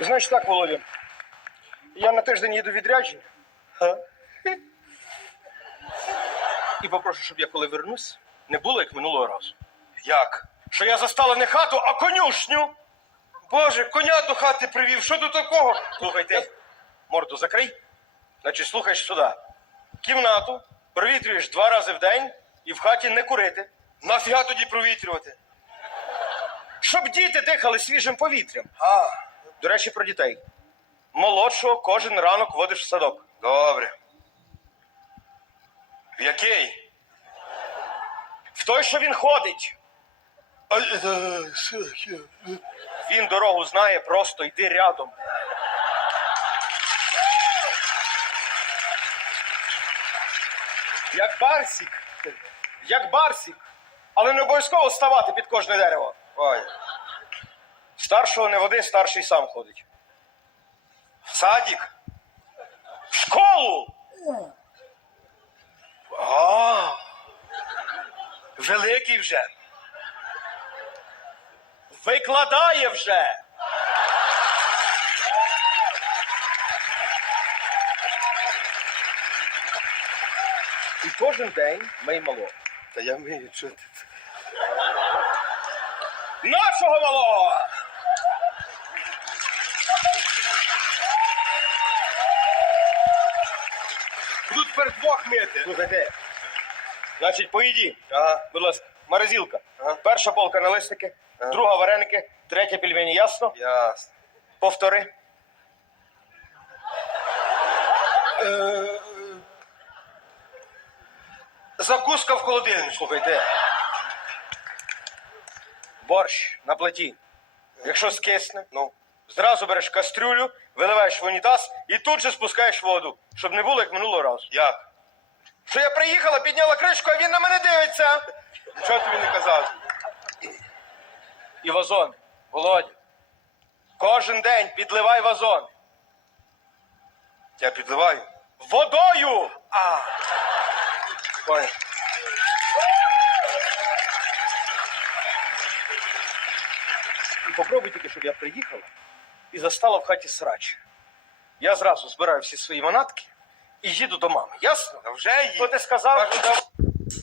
Значить так, Володя. Я на тиждень їду відрядження. І попрошу, щоб я коли вернусь, не було як минулого разу. Як? Що я застала не хату, а конюшню. Боже, коня до хати привів. Що до такого? Слухайте, морду закрий. Значить, слухаєш сюди. Кімнату провітрюєш два рази в день і в хаті не курити. Нафіга тоді провітрювати? Щоб діти дихали свіжим повітрям. А, До речі, про дітей. Молодшого кожен ранок водиш в садок. добре. В який? В той, що він ходить. Е, що, що? Він дорогу знає, просто йди рядом. Як барсік. Як барсік. Але не обов'язково ставати під кожне дерево. Ой. Старшого не води, старший сам ходить. В садик? В школу! А, великий вже. Викладає вже. І кожен день мий мало. Та я вмію чути. Нашого малого! Будуть тепер двох мити. Слухайте. Значить, поїді. Ага. Будь ласка, морозилка. Ага. Перша полка на листики, Ага. друга вареники, третя пельмені, ясно? Ясно. Повтори. Е, Закуска в холодильнику. Слухайте. Борщ на плиті. Якщо скисне, Ну, зразу береш кастрюлю, виливаєш в унітаз і тут же спускаєш воду, щоб не було як минулого разу. як? Що я приїхала, підняла кришку, а він на мене дивиться. Нічого тобі не казав. І вазон. Володя. Кожен день підливай вазон. Я підливаю. Водою! А. Понял. Попробуй тільки, щоб я приїхала і застала в хаті срач. Я зразу збираю всі свої манатки і їду до мами. Ясно? Вже Що Бо ти сказав? Так,